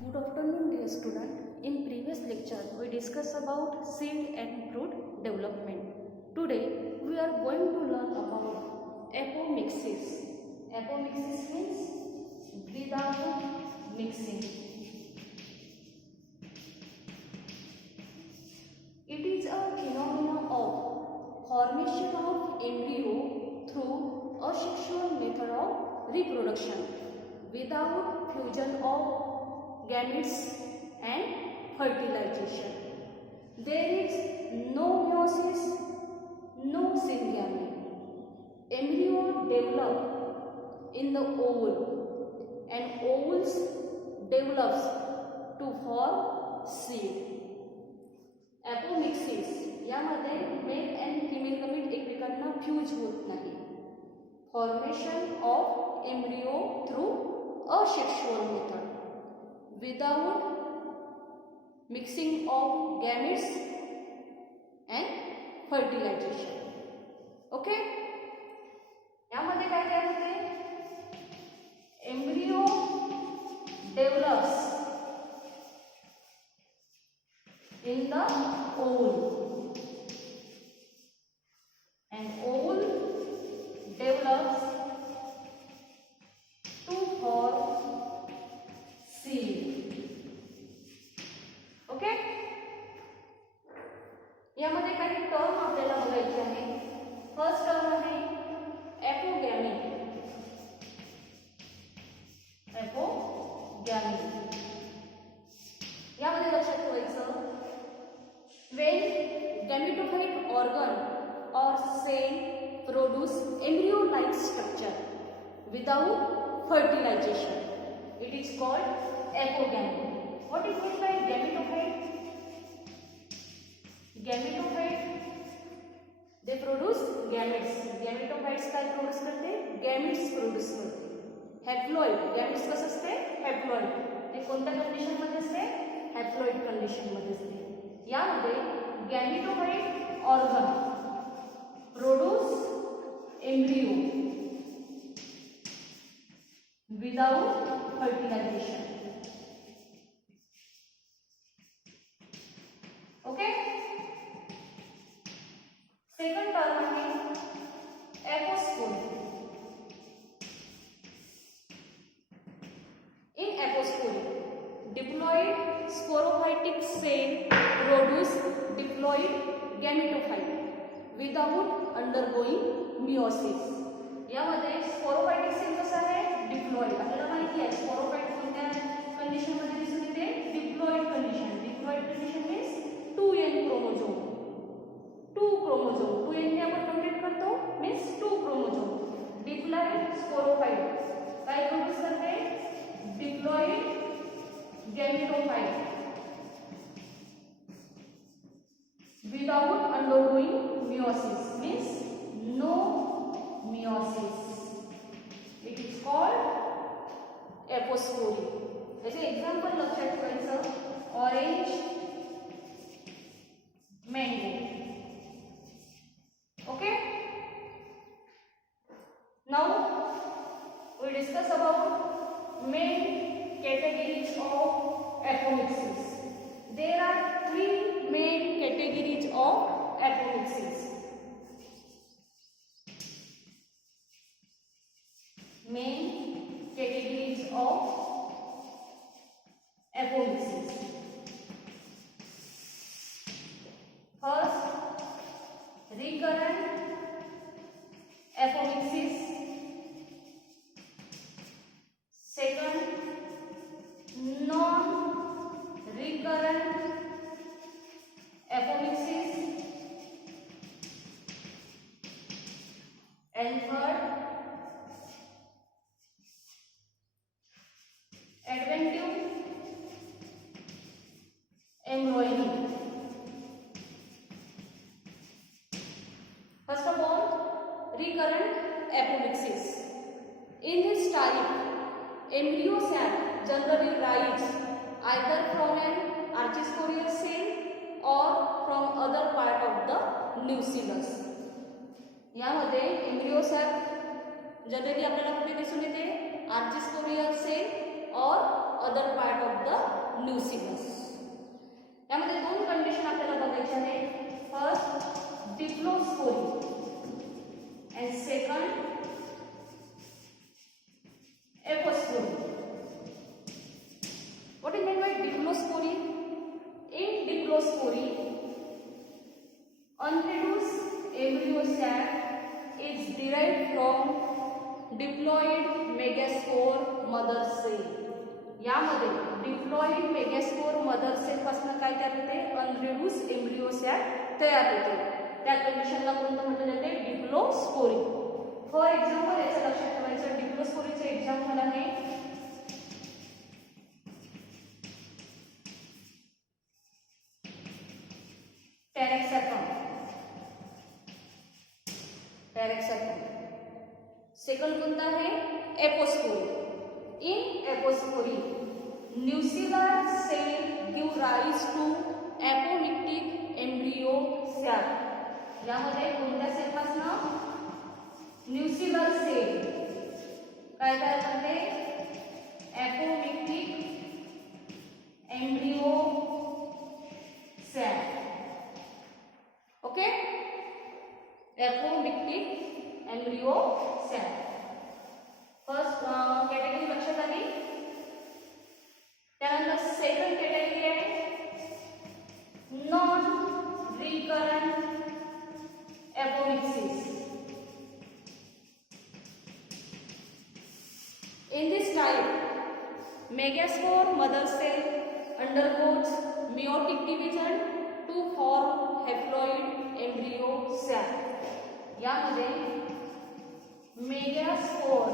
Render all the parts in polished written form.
Good afternoon, dear student. In previous lecture, we discussed about seed and fruit development. Today, we are going to learn about apomixis. Apomixis means without mixing. It is a phenomenon of formation of embryo through asexual method of reproduction without fusion of gametes and fertilization. There is no meiosis, no syngamy. Embryo develop in the ovule and ovules develops to form seed. Apomixis यामध्ये male and female gamete एकमेकांना fuse होत नाही. Formation of embryo through asexual method without mixing of gametes and fertilization. Okay, यामध्ये काय तयार होते? Embryo develops in the ovule and ovule develops to form seed. Okay, यामध्ये काही टर्म आपल्याला बघायचे आहे. फर्स्ट टर्म आहे एपोगॅमी. एपोगॅमी यामध्ये लक्षात ठेवायचं, when gametophyte organ or cell produce embryo-like structure without fertilization, it is called apogamy. What is meant by gametophyte? Gametophyte, they produce gametes. Gametophytes काय प्रोड्यूस करते? गॅमेट्स प्रोड्यूस करते. हॅप्लॉइड गॅमेट्स कसं असते? हॅप्लॉइड. ते कोणत्या कंडिशन मध्ये असते? हॅप्लॉइड कंडिशन मध्ये असते. यामध्ये gametophyte organ produce embryo without fertilization. Okay, second term आहे apospory. In apospory diploid sporophytic cell produce diploid gametophyte without undergoing meiosis. यामध्ये स्पोरोफायटिक सेल कसा आहे? डिप्लॉइड. आपल्याला माहिती आहे स्पोरोफाइट कोणत्या कंडिशन मध्ये दिसून येते? Diploid condition. Diploid condition means 2n chromosome. 2 chromosome 2n ने आपण कंप्लीट करतो मीन्स 2 क्रोमोझोम. डिप्लॉइड स्पोरोफाइट काय प्रोड्यूस करते? Diploid gametophyte without undergoing meiosis means no meiosis. It is called apospory. त्याचे एक्झाम्पल लक्षात ठेवायचं, orange, mango. Okay, now we discuss about main categories of apomixis. There are 3 main categories of apomixis. Main categories of apomixis. First, recurrent apomixis. Second, non-recurrent apomixis, and third, adventive embryony. First of all, recurrent apomixis. In this type, embryo sac generally rise either from an archisporial cell or from other part of the nucellus. यामध्ये embryo sac generally आपल्याला कुठे दिसून येते? Archesporial cell और other part of the nucellus. यामध्ये दोन condition आपल्याला बघायच्या आहेत. First diplospory and second apospore. What is meant by diplospore? In diplospore, unproduced embryo sac is derived from diploid megaspore mother cell. यामध्ये डिप्लॉइड मेगास्पोर मदर सेल पासून काय तयार होते? अनरिड्यूस्ड एम्ब्रियो सॅक तयार होते. त्या कंडिशनला कोणतं म्हटलं जाते? डिप्लोस्पोरी. फॉर एक्झाम्पल याचं लक्षात ठेवायचं, डिप्लोस्पोरीचं एक्झाम्पल आहे टॅरेक्सॅटम. सेकंड कोणता आहे? Apospory. In apospore, nuclear cell give rise to apomictic embryo sac. यामध्ये कोणत्या सेल पासून? न्यूसिलर सेल काय तयार करते? apomictic embryo sac. Okay, apomictic embryo sac. First category लक्षात आली. त्यानंतर सेकंड कॅटेगरी आहे non recurrent apomixis. In this type, megaspore mother cell undergoes meiotic division to form haploid embryo sac. यामध्ये मेगास्पोर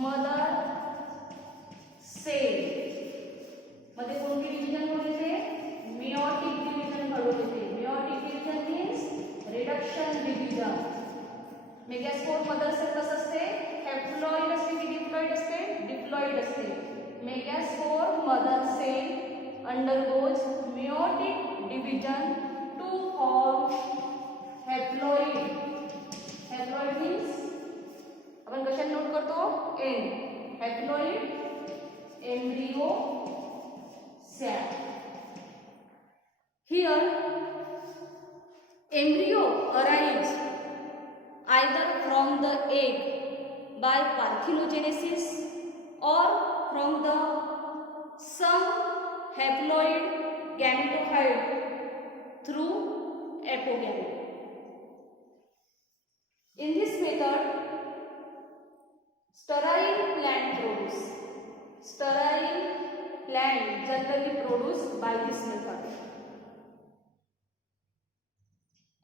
मदर सेल मध्ये कोणती division घडून येते? Meiotic division घडून येते. Meiotic division means reduction division. Megaspore mother cell कसं असते? Haploid असते की डिप्लॉइड असते? डिप्लॉइड असते. Megaspore mother cell undergoes meiotic division to form haploid. Haploid means आपण कशात नोट करतो? N. Haploid embryo sac. Here embryo arise either from the egg by parthenogenesis or from the some haploid gametophyte through apogamy. In this method, sterile plant produce. Sterile plant generally produced by this method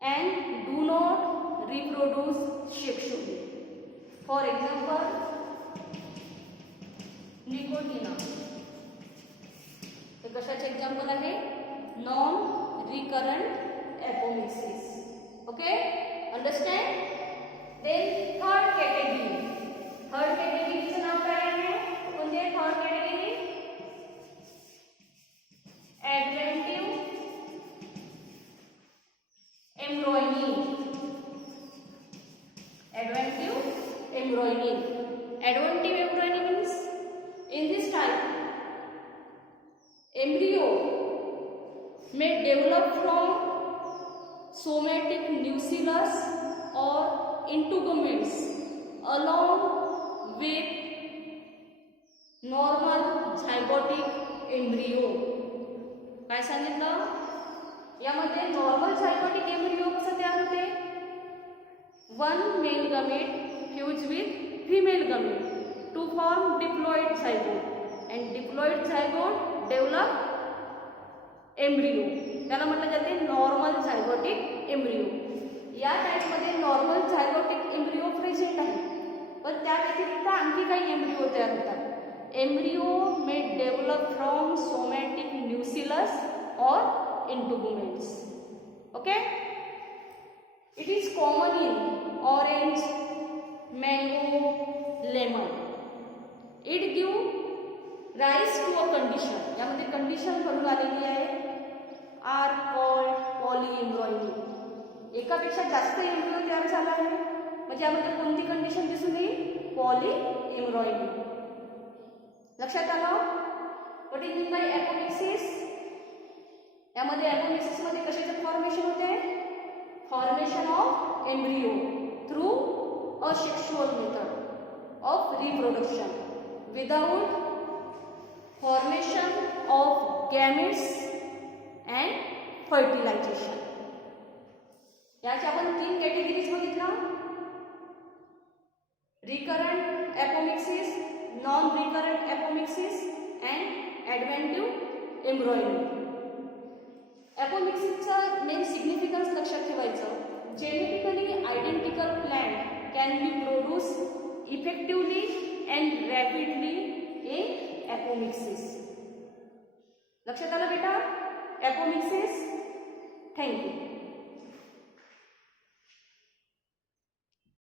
and do not reproduce sexually. For example, Nicotina. हे कशाचे example आहे? Non recurrent apomixis. Okay, understand? Then third category. Third कॅटेगरीचं नाव काय आहे? कोणती आहे third category? Adventive embryony. Adventive embryony. Adventive embryony means in this type embryo may develop from somatic nucleus or integuments along with normal zygotic embryo. काय सांगितलं? यामध्ये नॉर्मल झायगोटिक एम्ब्रियो कसं तयार होते? One male gamete fuse with female gamete to form diploid zygote and diploid zygote develop embryo. त्याला म्हटलं जाते नॉर्मल झायगोटिक एम्ब्रियो. या टाईपमध्ये नॉर्मल झायगोटिक एम्ब्रियो प्रेझेंट आहे, पण त्या व्यतिरिक्त आणखी काही एम्ब्रियो तयार होतात. एम्ब्रियो मे डेव्हलप फ्रॉम सोमॅटिक न्यूसिलस or integuments. Okay, it is common in orange, mango, lemon. It give rise to a condition. यामध्ये कंडिशन घडून आलेली आहे आर कॉल्ड पॉलीएम्ब्रॉयनी. एकापेक्षा जास्त एम्ब्रियो तयार झाला आहे म्हणजे यामध्ये कोणती कंडिशन दिसून येईल? पॉलीएम्ब्रॉयनी. लक्षात आलं? What is mean by apomixis? यामध्ये ॲपोमिक्सिस मध्ये कशाचे फॉर्मेशन होते? Formation of embryo through asexual method of reproduction without formation of gametes and fertilisation. याच्या आपण 3 कॅटेगरीज बघितल्या, recurrent apomixis, non recurrent apomixis and adventive embroidery. ॲपोमिक्सिसचा मेन सिग्निफिकन्स लक्षात ठेवायचं. Genetically identical plant can be produce effectively and rapidly in apomixis. लक्षात आलं बेटा? Apomixis. Thank you.